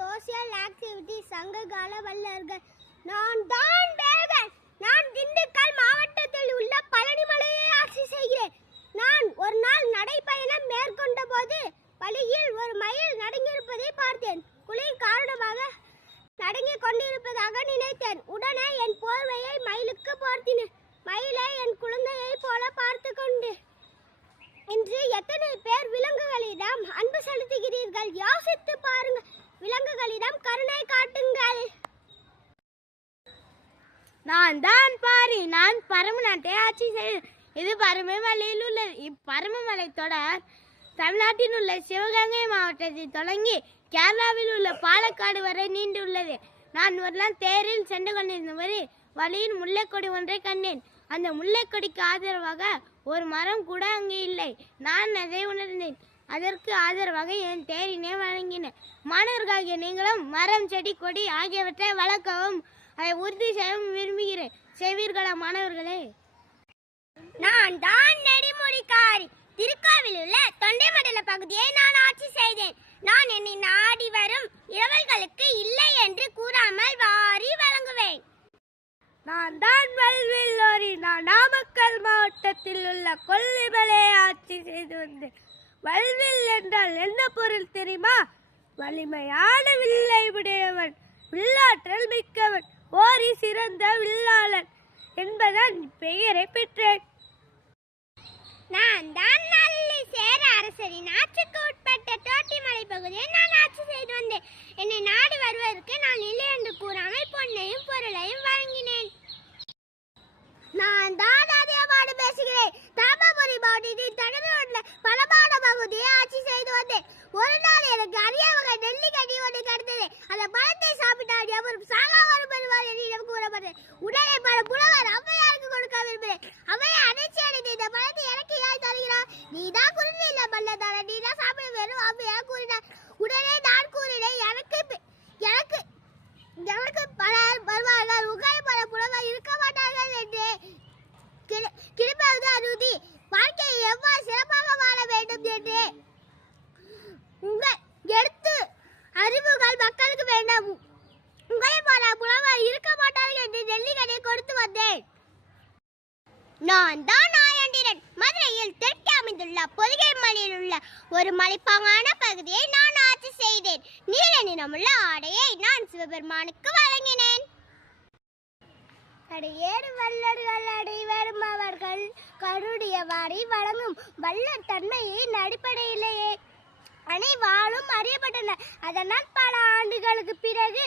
Social activity சங்ககால வல்லர்கள். நான் தான் பேகன். நான் திண்டுக்கல் மாவட்டத்தில் உள்ள பழனிமலையை ஆட்சி செய்கிறேன். நான் ஒரு நாள் நடைப்பயணம் மேற்கொண்ட போது வழியில் ஒரு மயில் நடுங்கியிருப்பதை பார்த்தேன். குளிர் காரணமாக நடுங்கிக் கொண்டிருப்பதாக நினைத்தேன். உடனே என் போர்வையை மயிலுக்கு போர்த்தினேன். மயிலை என் குழந்தையை போல பார்த்து கொண்டு, இன்று எத்தனை பேர் விலங்குகளிடம் அன்பு செலுத்துகிறீர்கள்? யோசித்து பாருங்கள். விலங்குகளிடம் கருணை காட்டுங்கள். நான் தான் பாரி. நான் பரமநாட்டை ஆட்சி செய்கிறேன். இது பரமமலையில் உள்ளது. இப்பரமமலை தொடர் தமிழ்நாட்டில் உள்ள சிவகங்கை மாவட்டத்தில் தொடங்கி கேரளாவில் உள்ள பாலக்காடு வரை நீண்டுள்ளது. நான் ஒரு நாள் தேரில் சென்று கொண்டிருந்தபோது வழியில் முல்லைக்கொடி ஒன்றை கண்டேன். அந்த முல்லைக்கொடிக்கு ஆதரவாக ஒரு மரம் கூட அங்கே இல்லை. நான் அதை உணர்ந்தேன். அதற்கு ஆதரவாக என் தேரினை வழங்கினேன். மாணவர்களாகிய நீங்களும் மரம், செடி, கொடி ஆகியவற்றை வளர்க்கவும் அதை உறுதி செய்யவும் விரும்புகிறேன். செய்வீர்களா மாணவர்களே? நான் தான் நெடுமொழிக்காரி. திருக்காவில் உள்ள தொண்டை மண்டல பகுதியை நான் ஆட்சி செய்தேன். நான் என்னை நாடி வரும் இரவல்களுக்கு இல்லை என்று கூறாமல் வாரி வழங்குவேன். நான் தான் வல்வில்லோரி. நான் நாமக்கல் மாவட்டத்தில் உள்ள கொல்லிமலையை ஆட்சி செய்து வந்தேன். வல்வில் என்றால் என்ன பொருள் தெரியுமா? வலிமையான வில்லை உடையவன், வில்லாற்றல் மிக்கவன், ஓரி சிறந்த வில்லாளன் என்பதன் பெயரை பெற்றேன். நான் தான் நல்லி சேர அரசரின் ஆட்சிக்கு உட்பட்ட தோட்டிமலை பகுதியை நான் ஆட்சி செய்து வந்தேன். என்னை நாடி வருவதற்கு நான் இல்லை என்று கூறாமல் பொன்னையும் பொருளையும் வழங்கினேன். நான் தான் அதிகமாக பேசுகிறேன். தர்மபுரி மாவட்டத்தில் தகவல் பலமான பகுதியை ஆட்சி செய்து வந்தேன். ஒரு நாள் எனக்கு அரிய வகை நெல்லிக்கனி ஒன்று கிடைத்தது. அந்த பழத்தை சாப்பிட்டால் எவரும் சாகாமல் பெறுவார் என்று கூறப்பட்டது. உடனே பல புலவர் அவ்வையாருக்கு கொடுக்க விரும்பினேன். அவ்வையை அணைச்சி அடைத்து, இந்த பழத்தை எனக்கு யார் தருகிறார்? நீதான் குறிஞ்சி இல்ல பல்லதார, நீதான் சாப்பிட வேறும் அவ்வையார் கூறினார். உடனே நான் கூறினேன், எனக்கு பலர் வருவார்கள், உங்களை பல புலவர் இருக்க மாட்டார்கள் என்று. கிடைப்பது அறுதி வாழ்க்கையை எவ்வாறு சிறப்பாக வாழ வேண்டும் என்று உங்கள் எடுத்து அறிவுகள் மக்களுக்கு வேண்டும். உங்களை பல புலவர் இருக்க மாட்டார்கள் என்று நெல்லிக்கனியை கொடுத்து வந்தேன். நான் தான் நாயண்டிரன். மதுரையில் தெற்கே அமைந்துள்ள பொதிகை மலையில் உள்ள ஒரு மலைப்பாங்கான பகுதியை நான் ஆட்சி செய்தேன். நீல நிறமுள்ள ஆடையை நான் சிவபெருமானுக்கு வழங்கினேன். ஏழு வல்லர்கள் அடைவரும் அவர்கள் கருடியவாறி வழங்கும் வல்லர் தன்மையின் அடிப்படையிலேயே அனைவாளும் அறியப்பட்டனர். அதனால் பல ஆண்டுகளுக்கு பிறகு